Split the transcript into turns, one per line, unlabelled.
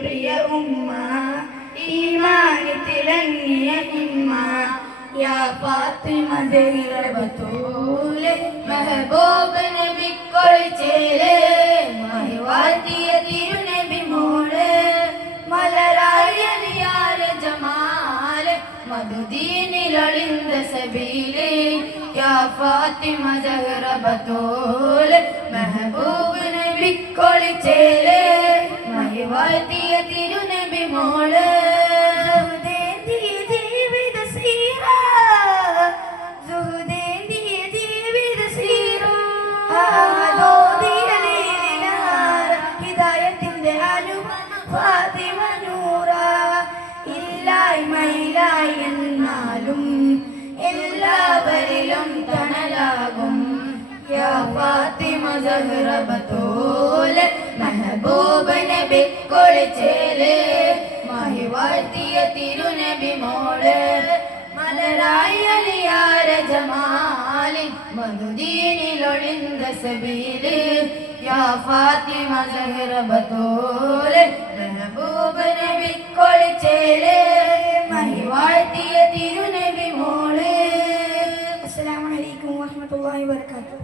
പ്രിയ ഉമ്മ. ഈമാനി തിളങ്ങിയ ഇമ്മ യാ ഫാത്തിമ ദൈറ ബത്തൂലെ
മെഹബൂബ് നബി കൊളിച്ചേൽ മഹിവാഴ്ത്തിയ തിരുനബി മോൾ മലരായലിയാര ജമാൽ മധുദീനിലൊളിന്ത സബീൽ യാ ഫാത്തിമ സഹറ ബത്തൂൽ മെഹബൂബ് നബി കൊളിച്ചേൽ മഹിവാഴ്ത്തിയ തിരുനബി
മോൾ ഫാത്തിമ നൂറ. ഇല്ലായ്മയിലായി എന്നാലും എല്ലാവരിലും തണലാകും.
യാ ഫാത്തിമ സഹറ ബത്തൂൽ മെഹബൂബ് നബി കൊളിച്ചേൽ മഹി വാഴ്ത്തിയ തിരുനബി മോൾ. മലരായ അലിയാര ജമാൽ മധുദീനിലൊളിന്ത സബീൽ. യാ ഫാത്തിമ സഹറ മോളേലേ മഹിവാഴ്ത്തിയ തിരുനബി മോളേ. അസ്സലാമലൈക്കും വാഹമത്തല്ലാഹി വർക്കാത്തു